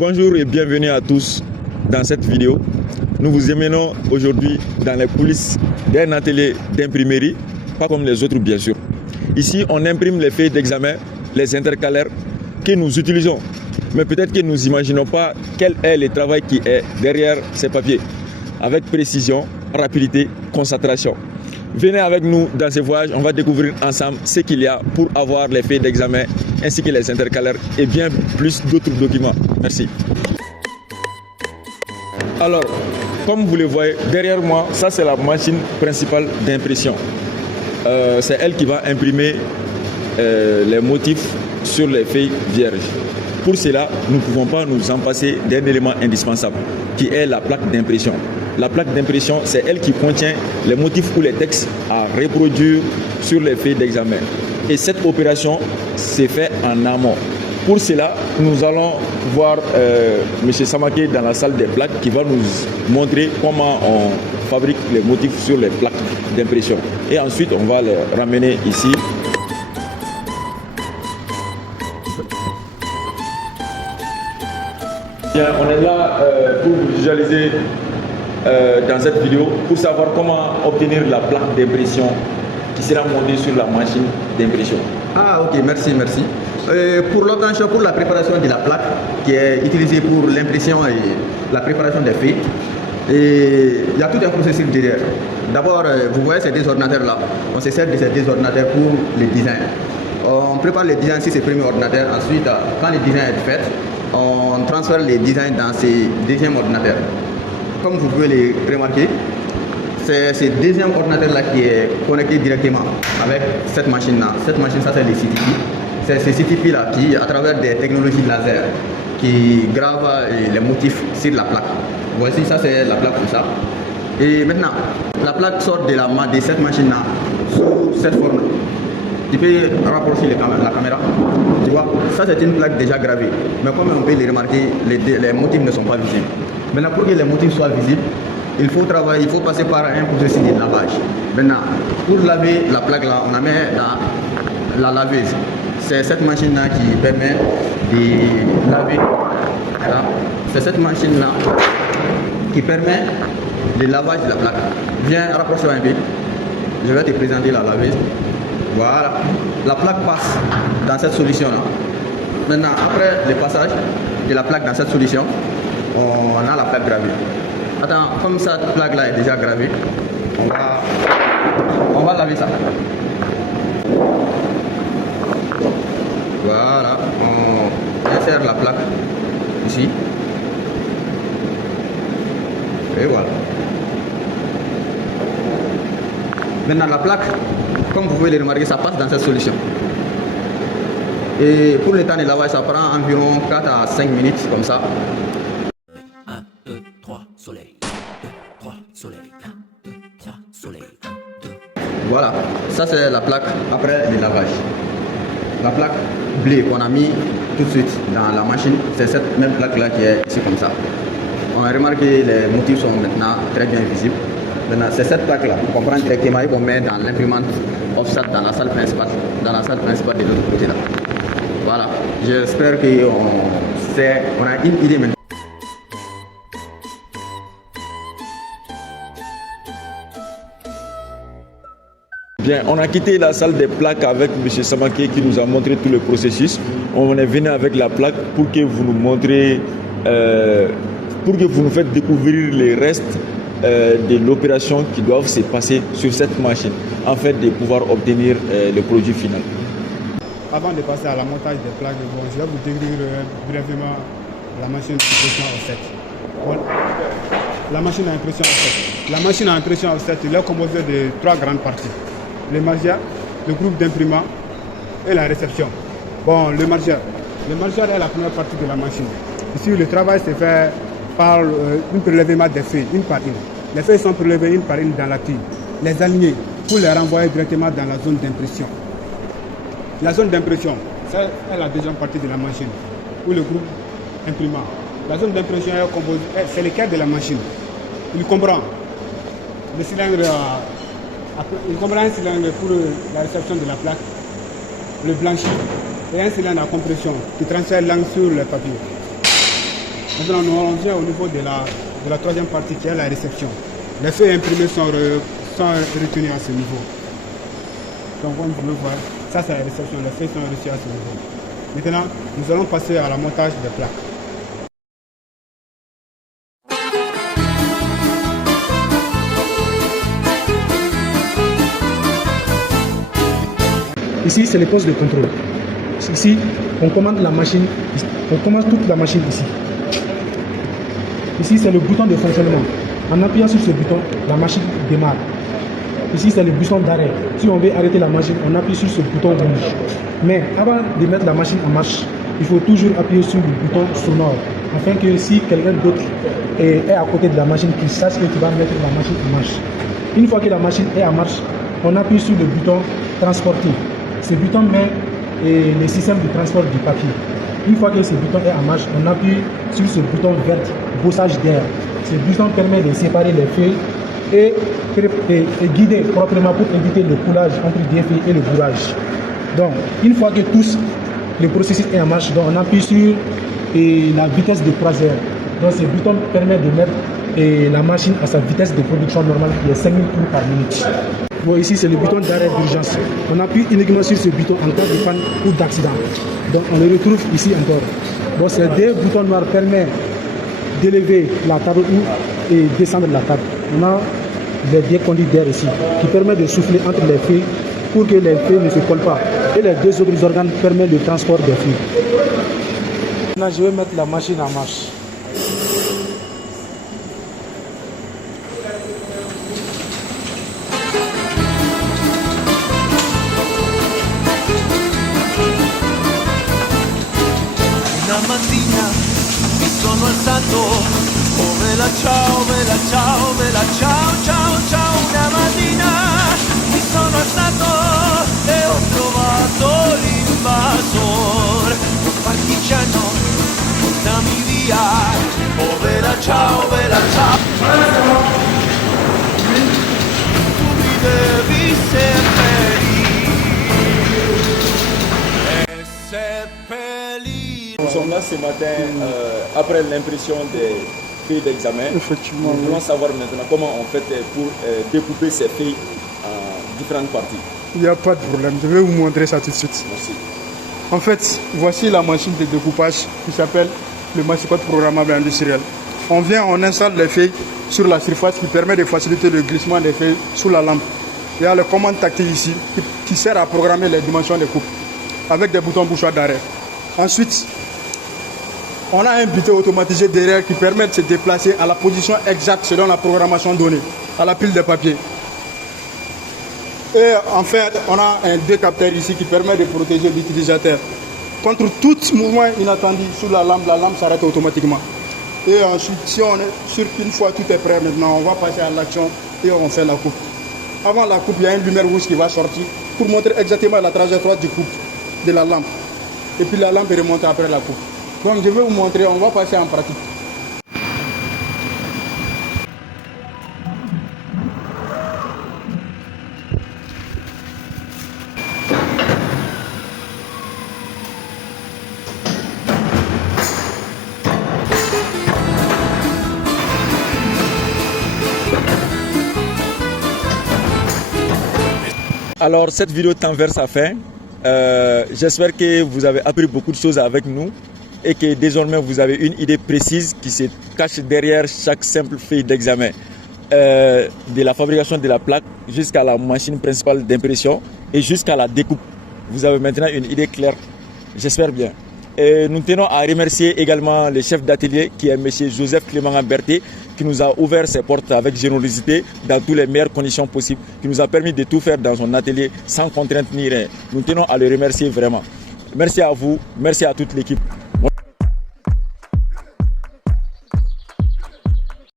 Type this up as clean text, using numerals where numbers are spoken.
Bonjour et bienvenue à tous dans cette vidéo. Nous vous emmenons aujourd'hui dans les coulisses d'un atelier d'imprimerie, pas comme les autres bien sûr. Ici, on imprime les feuilles d'examen, les intercalaires que nous utilisons. Mais peut-être que nous n'imaginons pas quel est le travail qui est derrière ces papiers. Avec précision, rapidité, concentration. Venez avec nous dans ce voyage, on va découvrir ensemble ce qu'il y a pour avoir les feuilles d'examen ainsi que les intercalaires et bien plus d'autres documents. Merci. Alors, comme vous le voyez derrière moi, ça c'est la machine principale d'impression. C'est elle qui va imprimer les motifs sur les feuilles vierges. Pour cela, nous ne pouvons pas nous en passer d'un élément indispensable qui est la plaque d'impression. La plaque d'impression, c'est elle qui contient les motifs ou les textes à reproduire sur les feuilles d'examen. Et cette opération s'est faite en amont. Pour cela, nous allons voir M. Samaké dans la salle des plaques qui va nous montrer comment on fabrique les motifs sur les plaques d'impression. Et ensuite, on va les ramener ici. Bien, on est là pour vous visualiser dans cette vidéo pour savoir comment obtenir la plaque d'impression qui sera montée sur la machine d'impression. Ah ok, merci. Pour l'obtention, pour la préparation de la plaque qui est utilisée pour l'impression et la préparation des feuilles, il y a tout un processus derrière. D'abord, vous voyez ces deux ordinateurs là, on se sert de ces deux ordinateurs pour le design. On prépare le design sur ces premiers ordinateurs, ensuite quand le design est fait, on transfère les designs dans ces deuxièmes ordinateurs. Comme vous pouvez le remarquer, c'est ce deuxième ordinateur là qui est connecté directement avec cette machine là. Cette machine, ça c'est le CTP. C'est ce CTP là qui, à travers des technologies laser, qui grave les motifs sur la plaque. Voici, ça c'est la plaque comme ça. Et maintenant, la plaque sort de cette machine là sous cette forme. Tu peux rapprocher la caméra, tu vois, ça c'est une plaque déjà gravée. Mais comme on peut le remarquer, les motifs ne sont pas visibles. Maintenant, pour que les motifs soient visibles, il faut passer par un processus de lavage. Maintenant, pour laver la plaque là, on la met dans la laveuse. C'est cette machine là qui permet de laver. Voilà. C'est cette machine là qui permet le lavage de la plaque. Viens, rapproche-toi un peu. Je vais te présenter la laveuse. Voilà, la plaque passe dans cette solution là. Maintenant, après le passage de la plaque dans cette solution, on a la plaque gravée. Attends, comme cette plaque là est déjà gravée, on va laver ça. Voilà, on insère la plaque ici. Et voilà. Maintenant, la plaque, comme vous pouvez le remarquer, ça passe dans cette solution. Et pour le temps de lavage, ça prend environ 4 à 5 minutes, comme ça. 1, 2, 3, soleil. 2, 3, soleil. 1, 2, 3, soleil. 1, 2. Voilà, ça c'est la plaque après le lavage. La plaque bleue qu'on a mis tout de suite dans la machine, c'est cette même plaque là qui est ici comme ça. On a remarqué les motifs sont maintenant très bien visibles. Maintenant, c'est cette plaque là, on prend directement et on met dans l'imprimante offset dans la salle principale de l'autre côté là. Voilà, j'espère qu'on a une idée maintenant. Bien, on a quitté la salle des plaques avec M. Samaké qui nous a montré tout le processus. On est venu avec la plaque pour que vous nous montrez, pour que vous nous faites découvrir les restes de l'opération qui doivent se passer sur cette machine afin de pouvoir obtenir le produit final. Avant de passer à la montage des plaques, je vais vous décrire brièvement la machine d'impression offset. Voilà. La machine à impression offset. La machine à impression offset, elle est composée de 3 grandes parties. Le margeur, le groupe d'imprimants et la réception. Bon, le margeur est la première partie de la machine. Ici, le travail se fait par un prélèvement des feuilles, une par une. Les feuilles sont prélevées une par une dans la pile. Les aligner pour les renvoyer directement dans la zone d'impression. La zone d'impression, c'est la deuxième partie de la machine, ou le groupe imprimant. La zone d'impression est composée, c'est le cœur de la machine. Il comprend le cylindre, il comprend un cylindre pour la réception de la plaque, le blanchi et un cylindre à compression qui transfère l'angle sur le papier. Maintenant, nous on vient au niveau de la troisième partie qui est la réception. Les feuilles imprimées sont retenues à ce niveau. Donc comme vous le voyez, ça c'est la réception, les feuilles sont reçues à ce niveau. Maintenant, nous allons passer à la montage des plaques. Ici, c'est les postes de contrôle. Ici, on commande la machine, on commande toute la machine ici. Ici, c'est le bouton de fonctionnement. En appuyant sur ce bouton, la machine démarre. Ici, c'est le bouton d'arrêt. Si on veut arrêter la machine, on appuie sur ce bouton rouge. Mais avant de mettre la machine en marche, il faut toujours appuyer sur le bouton sonore, afin que si quelqu'un d'autre est à côté de la machine, qu'il sache que tu vas mettre la machine en marche. Une fois que la machine est en marche, on appuie sur le bouton transporter. Ce bouton met le système de transport du papier. Une fois que ce bouton est en marche, on appuie sur ce bouton vert, bossage d'air. Ce bouton permet de séparer les feuilles et guider proprement pour éviter le coulage entre des feuilles et le bourrage. Donc, une fois que tous le processus est en marche, donc on appuie sur la vitesse de croisière. Donc, ce bouton permet de mettre la machine à sa vitesse de production normale qui est 5000 tours par minute. Bon, ici, c'est le bouton d'arrêt d'urgence. On appuie uniquement sur ce bouton en cas de panne ou d'accident. Donc, on le retrouve ici encore. Bon, ces deux boutons noirs permettent d'élever la table ou descendre la table. On a les deux conduits d'air ici qui permettent de souffler entre les feuilles pour que les feuilles ne se collent pas. Et les deux autres organes permettent le transport des feuilles. Maintenant, je vais mettre la machine en marche. Una mattina mi sono alzato, oh bella ciao, bella ciao, bella ciao, ciao, ciao. Una mattina mi sono alzato e ho trovato l'invasor. Un partigiano, portami via, oh bella ciao, bella ciao. Tu mi devi seppellire e seppellire. Nous sommes là ce matin après l'impression des feuilles d'examen. Effectivement. Nous voulons savoir maintenant comment on fait pour découper ces feuilles en différentes parties. Il n'y a pas de problème, je vais vous montrer ça tout de suite. Merci. En fait, voici la machine de découpage qui s'appelle le machicode programmable industriel. On vient, on installe les feuilles sur la surface qui permet de faciliter le glissement des feuilles sous la lampe. Il y a le commande tactile ici qui sert à programmer les dimensions des coupes avec des boutons bouchoirs d'arrêt. Ensuite, on a un butin automatisé derrière qui permet de se déplacer à la position exacte selon la programmation donnée à la pile de papier. Et enfin, on a un décapteur ici qui permet de protéger l'utilisateur contre tout mouvement inattendu sur la lampe s'arrête automatiquement. Et ensuite, si on est sûr qu'une fois tout est prêt maintenant, on va passer à l'action et on fait la coupe. Avant la coupe, il y a une lumière rouge qui va sortir pour montrer exactement la trajectoire du coupe de la lampe. Et puis la lampe est remontée après la coupe. Donc je vais vous montrer, on va passer en pratique. Alors cette vidéo tend vers sa fin. J'espère que vous avez appris beaucoup de choses avec nous et que désormais vous avez une idée précise qui se cache derrière chaque simple feuille d'examen. De la fabrication de la plaque jusqu'à la machine principale d'impression et jusqu'à la découpe. Vous avez maintenant une idée claire, j'espère bien. Et nous tenons à remercier également le chef d'atelier qui est M. Joseph Clément Berté, qui nous a ouvert ses portes avec générosité dans toutes les meilleures conditions possibles, qui nous a permis de tout faire dans son atelier sans contrainte ni rien. Nous tenons à le remercier vraiment. Merci à vous, merci à toute l'équipe.